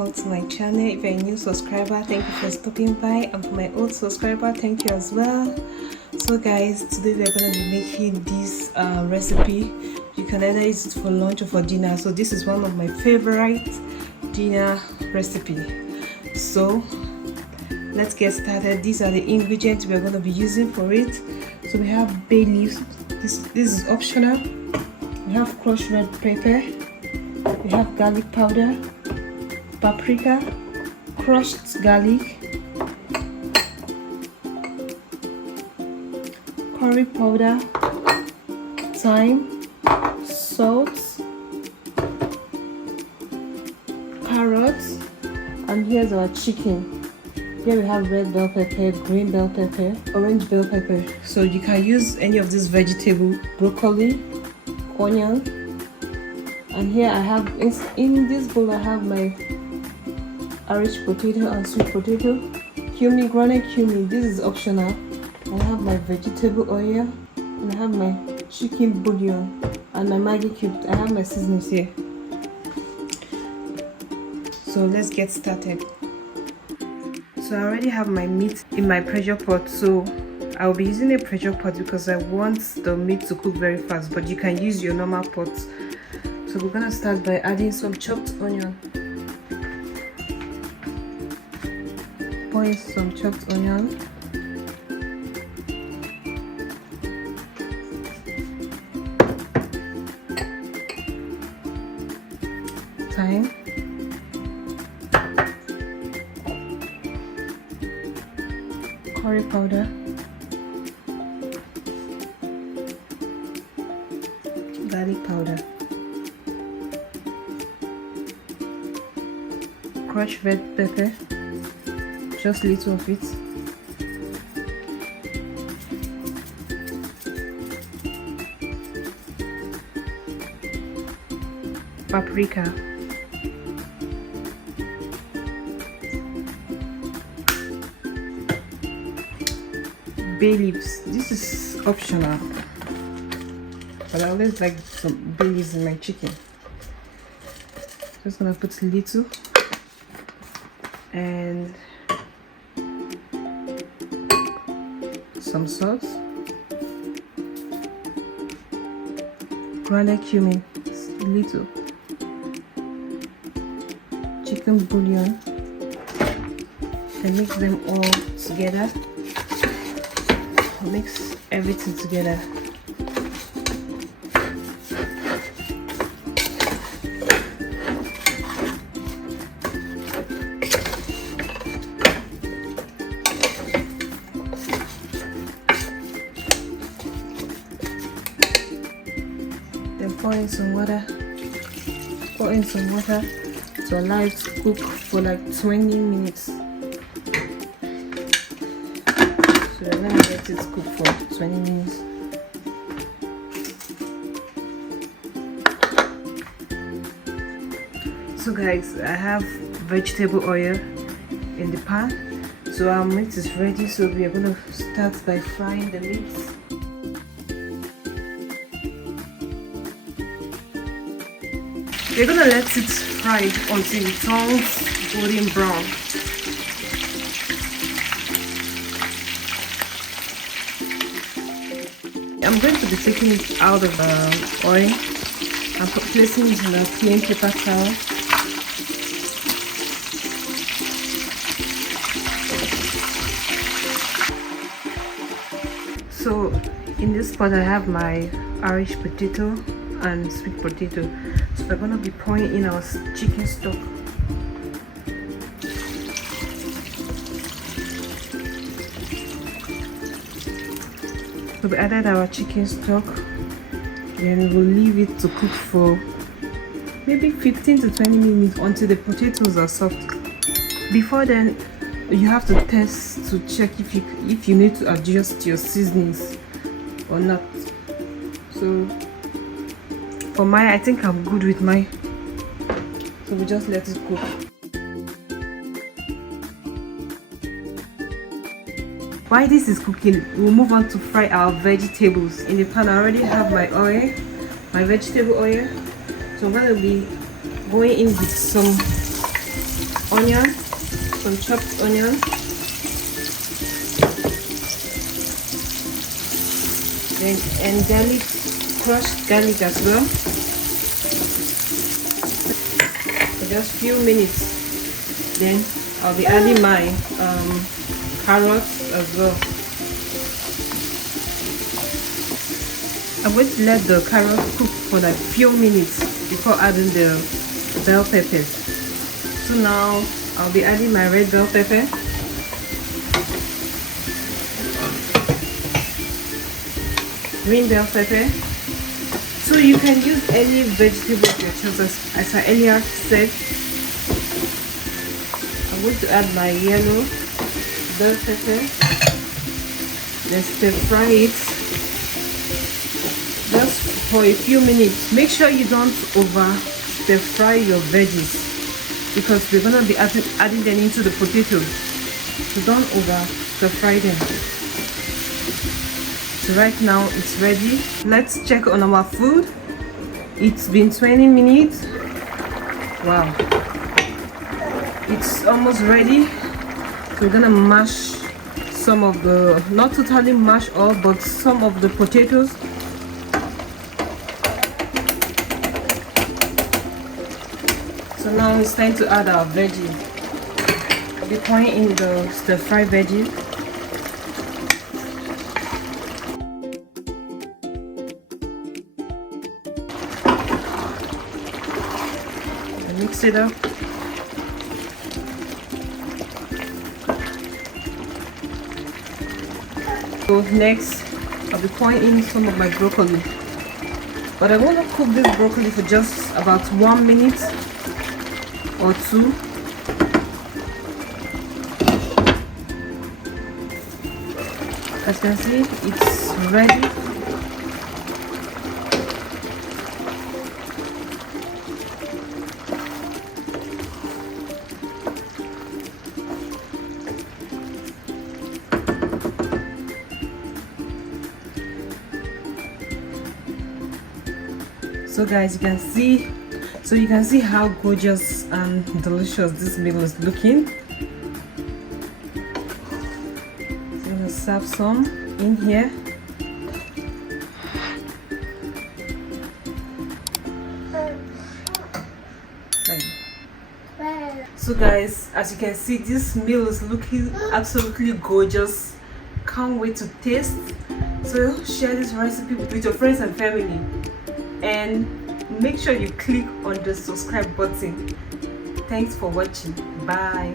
welcome to my channel. If you're a new subscriber, thank you for stopping by, and for my old subscriber, thank you as well. So guys, today we're going to be making this recipe. You can either use it for lunch or for dinner. So this is one of my favorite dinner recipe. So let's get started. These are the ingredients we're going to be using for it. So we have bay leaves. This is optional. We have crushed red pepper. We have garlic powder, paprika, crushed garlic, curry powder, thyme, salt, carrots, and here's our chicken. Here we have red bell pepper, green bell pepper, orange bell pepper. So you can use any of this vegetable, broccoli, onion. And here I have, in this bowl I have my Irish potato and sweet potato, cumin, grounded cumin, this is optional. I have my vegetable oil, and I have my chicken bouillon, and my Maggi cubes. I have my seasonings here. So let's get started. So I already have my meat in my pressure pot, so I'll be using a pressure pot because I want the meat to cook very fast, but you can use your normal pot. So we're gonna start by adding some chopped onion. Pour in some chopped onion. Thyme. Curry powder. Garlic powder. Crushed red pepper, just little of it. Paprika. Bay leaves. This is optional, but I always like some bay leaves in my chicken. Just gonna put a little. And some salt, grounded cumin, little, chicken bouillon, and mix them all together. Mix everything together. Pour in some water. Pour in some water to allow it to cook for like 20 minutes. So we're gonna let it cook for 20 minutes. So guys, I have vegetable oil in the pan. So our meat is ready. So we are gonna start by frying the meat. We're gonna let it fry until it turns golden brown. I'm going to be taking it out of the oil and placing it in a plain paper towel. So in this pot I have my Irish potato and sweet potato. So we're gonna be pouring in our chicken stock. So we added our chicken stock, then we'll leave it to cook for maybe 15 to 20 minutes until the potatoes are soft. Before then, you have to test to check if you need to adjust your seasonings or not. So for mine, I think I'm good with mine. So we just let it cook. While this is cooking, we'll move on to fry our vegetables. In the pan, I already have my oil, my vegetable oil. So I'm going to be going in with some onion, some chopped onion, then and garlic, crushed garlic as well. For just few minutes. Then I'll be adding my carrots as well. I'm going to let the carrots cook for like few minutes before adding the bell peppers. So now I'll be adding my red bell pepper, green bell pepper. So you can use any vegetable of your choice, as I earlier said. I'm going to add my yellow bell pepper. Then stir fry it just for a few minutes. Make sure you don't over stir fry your veggies because we're gonna be adding them into the potatoes. So don't over stir fry them. So right now it's ready. Let's check on our food. It's been 20 minutes. Wow, it's almost ready. So we're gonna mash some of the, not totally mash all, but some of the potatoes. So now it's time to add our veggie. I'll be pouring in the stir fry veggie. And mix it up. So next, I'll be pouring in some of my broccoli. But I want to cook this broccoli for just about 1 minute or 2. As you can see, it's ready. So guys, you can see how gorgeous and delicious this meal is looking. So I'm gonna serve some in here. So guys, as you can see, this meal is looking absolutely gorgeous. Can't wait to taste. So share this recipe with your friends and family. And make sure you click on the subscribe button. Thanks for watching. Bye.